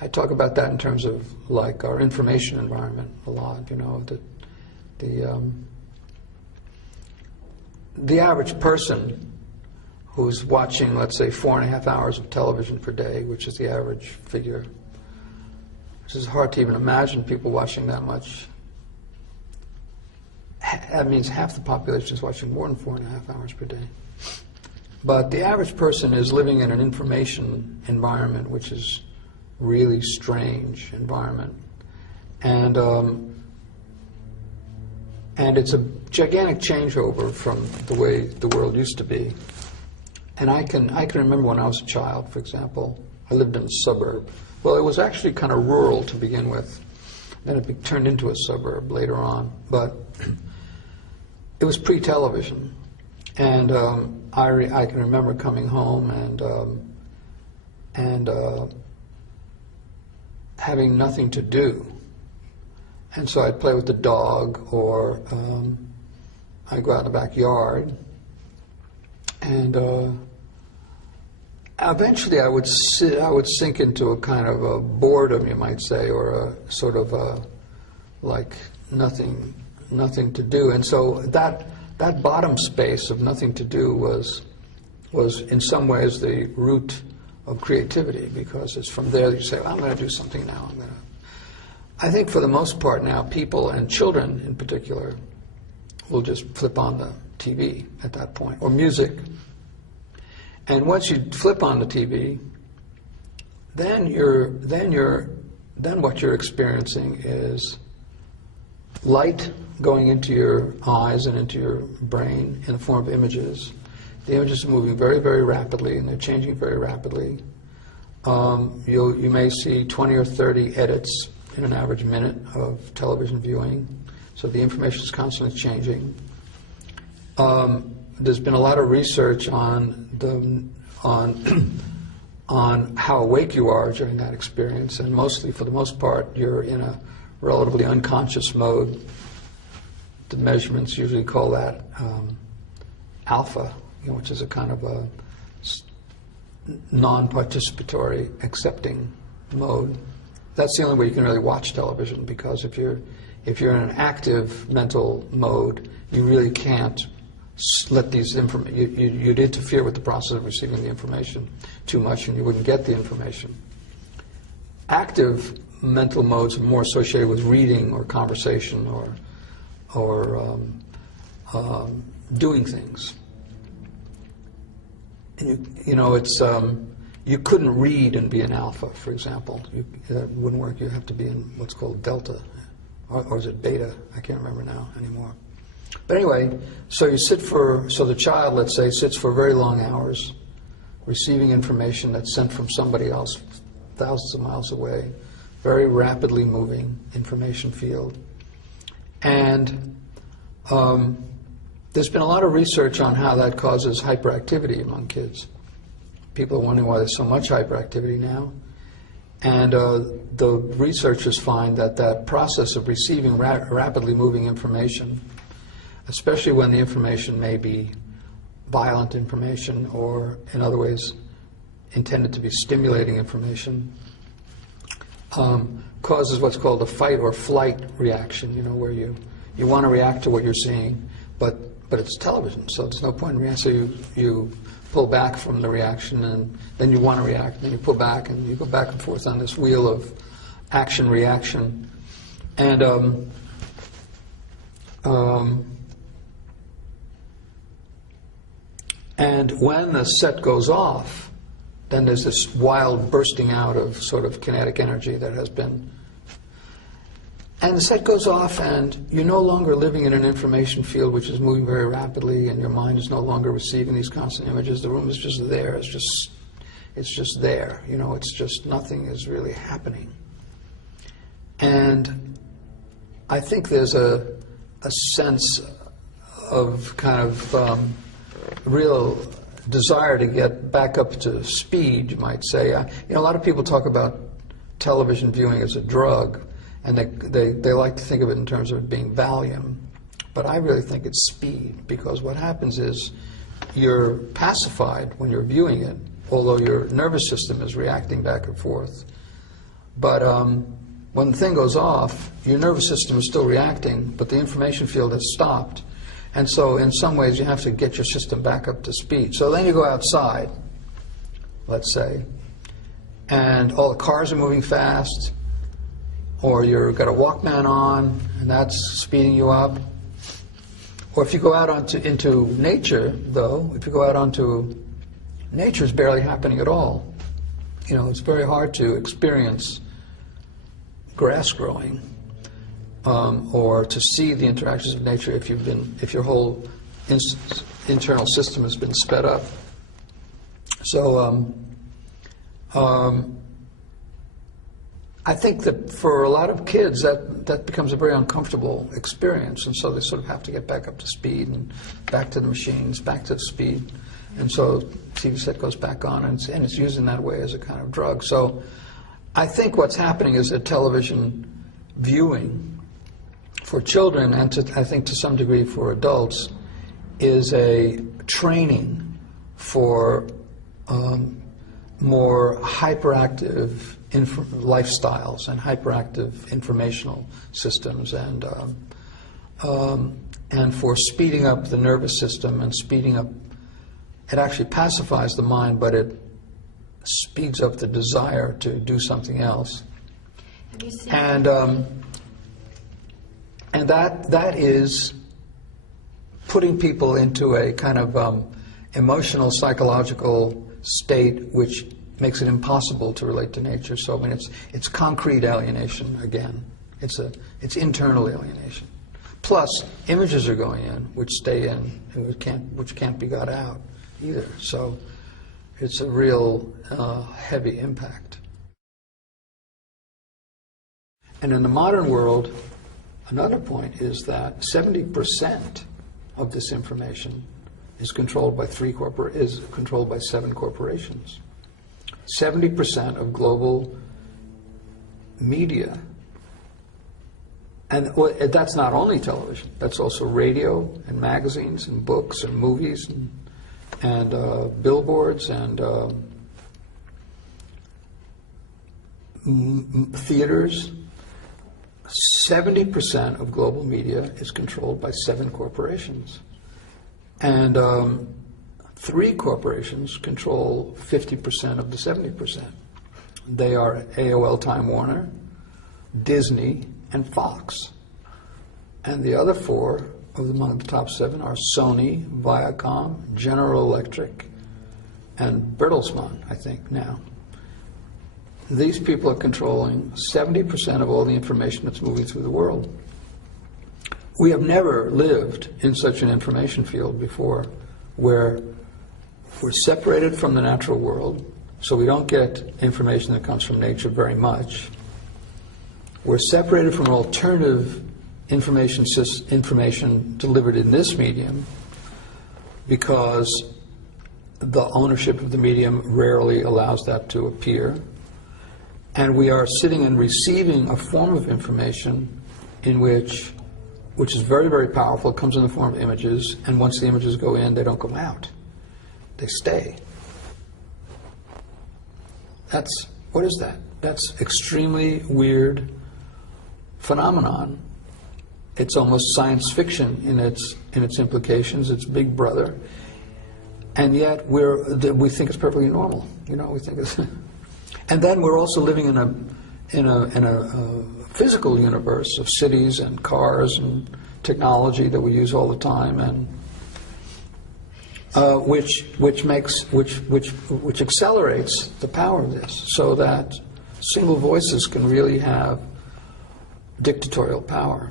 I talk about that in terms of like our information environment a lot. The average person who's watching, let's say, 4.5 hours of television per day, which is the average figure, which is hard to even imagine people watching that much. That means half the population is watching more than 4.5 hours per day. But the average person is living in an information environment, which is really strange environment. And it's a gigantic changeover from the way the world used to be. And I can remember when I was a child, for example, I lived in a suburb. Well, it was actually kind of rural to begin with. Then it turned into a suburb later on. But it was pre-television. And I can remember coming home and having nothing to do. And so I'd play with the dog, or I'd go out in the backyard. And eventually I would sink into a kind of a boredom, you might say, or a sort of like nothing to do. And so that bottom space of nothing to do was in some ways the root of creativity, because it's from there that you say, well, I'm going to do something now. I think for the most part now, people, and children in particular, will just flip on the TV at that point, or music. And once you flip on the TV, then what you're experiencing is light going into your eyes and into your brain in the form of images. The images are moving very, very rapidly, and they're changing very rapidly. You may see 20 or 30 edits in an average minute of television viewing, so the information is constantly changing. There's been a lot of research on how awake you are during that experience, and mostly, for the most part, you're in a relatively unconscious mode. The measurements usually call that alpha, which is a kind of a non-participatory, accepting mode. That's the only way you can really watch television, because if you're in an active mental mode, you really can't let these you'd interfere with the process of receiving the information too much, and you wouldn't get the information. Active mental modes are more associated with reading or conversation or doing things. And it's you couldn't read and be an alpha, for example. That wouldn't work. You have to be in what's called delta, or is it beta? I can't remember now anymore. But anyway, so the child, let's say, sits for very long hours, receiving information that's sent from somebody else, thousands of miles away, very rapidly moving information field. And there's been a lot of research on how that causes hyperactivity among kids. People are wondering why there's so much hyperactivity now. And the researchers find that process of receiving rapidly moving information, especially when the information may be violent information or, in other ways, intended to be stimulating information, causes what's called a fight or flight reaction, where you want to react to what you're seeing, but it's television, so there's no point in reacting. So you pull back from the reaction, and then you want to react, and then you pull back, and you go back and forth on this wheel of action-reaction. And when the set goes off, then there's this wild bursting out of sort of kinetic energy that has been... And the set goes off, and you're no longer living in an information field which is moving very rapidly, and your mind is no longer receiving these constant images. The room is just there. It's just there. It's just nothing is really happening. And I think there's a sense of kind of real desire to get back up to speed, you might say. A lot of people talk about television viewing as a drug, and they like to think of it in terms of it being Valium. But I really think it's speed, because what happens is you're pacified when you're viewing it, although your nervous system is reacting back and forth. But when the thing goes off, your nervous system is still reacting, but the information field has stopped. And so in some ways you have to get your system back up to speed. So then you go outside, let's say, and all the cars are moving fast, or you've got a Walkman on, and that's speeding you up. Or if you go out into nature, though, if you go out onto nature, it's barely happening at all. You know, it's very hard to experience grass growing, or to see the interactions of nature if your whole internal system has been sped up. So I think that for a lot of kids that becomes a very uncomfortable experience, and so they sort of have to get back up to speed and back to the machines, back to the speed, and so TV set goes back on, and it's used in that way as a kind of drug. So I think what's happening is that television viewing for children, and I think to some degree for adults, is a training for more hyperactive lifestyles and hyperactive informational systems, and for speeding up the nervous system and speeding up. It actually pacifies the mind, but it speeds up the desire to do something else. Have you seen and that is putting people into a kind of emotional, psychological state which makes it impossible to relate to nature. So I mean, it's concrete alienation again. It's internal alienation. Plus, images are going in which stay in, which can't be got out either. So it's a real heavy impact. And in the modern world, another point is that 70% of this information is controlled by controlled by 7 corporations. 70% of global media, and that's not only television. That's also radio and magazines and books and movies and billboards and theaters. 70% of global media is controlled by 7 corporations. And 3 corporations control 50% of the 70%. They are AOL Time Warner, Disney, and Fox. And the other 4 among the top 7 are Sony, Viacom, General Electric, and Bertelsmann, I think, now. These people are controlling 70% of all the information that's moving through the world. We have never lived in such an information field before, where we're separated from the natural world, so we don't get information that comes from nature very much. We're separated from alternative information delivered in this medium, because the ownership of the medium rarely allows that to appear. And we are sitting and receiving a form of information which is very, very powerful. It comes in the form of images, and once the images go in, they don't come out. They stay. What is that? That's extremely weird phenomenon. It's almost science fiction in its implications. It's Big Brother, and yet we think it's perfectly normal. You know, we think it's. And then we're also living in a physical universe of cities and cars and technology that we use all the time, and which accelerates the power of this, so that single voices can really have dictatorial power.